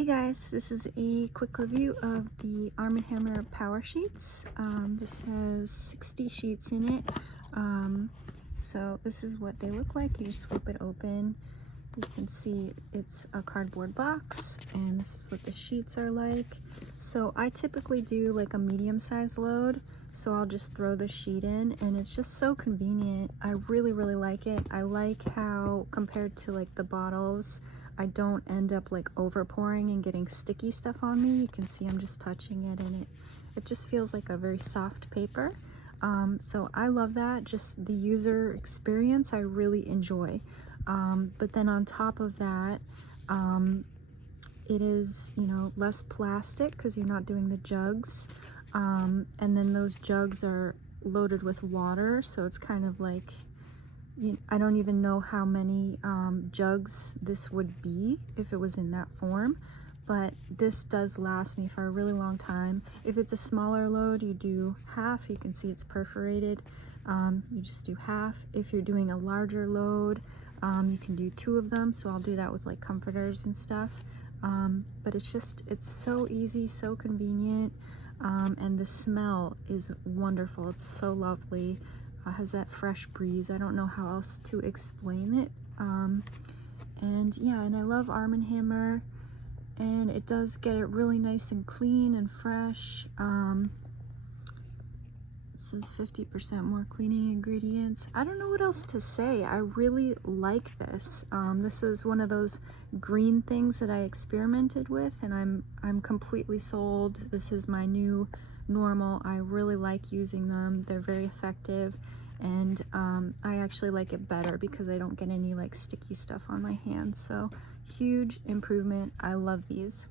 Hey guys, this is a quick review of the Arm & Hammer Power Sheets. This has 60 sheets in it. So this is what they look like. You just flip it open. You can see it's a cardboard box, and this is what the sheets are like. So I typically do like a medium-sized load, so I'll just throw the sheet in, and it's just so convenient. I really like it. I like how, compared to like the bottles, I don't end up like over pouring and getting sticky stuff on me. You can see I'm just touching it, and it just feels like a very soft paper. So I love that. Just the user experience I really enjoy. But then on top of that, it is, less plastic because you're not doing the jugs. And then those jugs are loaded with water, so it's kind of like, I don't even know how many jugs this would be if it was in that form, but this does last me for a really long time. If it's a smaller load, you do half. You can see it's perforated. You just do half. If you're doing a larger load, you can do 2 of them, so I'll do that with like comforters and stuff. But it's so easy, so convenient, and the smell is wonderful. It's so lovely. Has that fresh breeze. I don't know how else to explain it. And yeah, and I love Arm & Hammer, and it does get it really nice and clean and fresh. It says 50% more cleaning ingredients. I don't know what else to say. I really like this. This is one of those green things that I experimented with, and I'm completely sold. This is my new normal. I really like using them. They're very effective, and I actually like it better because I don't get any like sticky stuff on my hands. So huge improvement. I love these.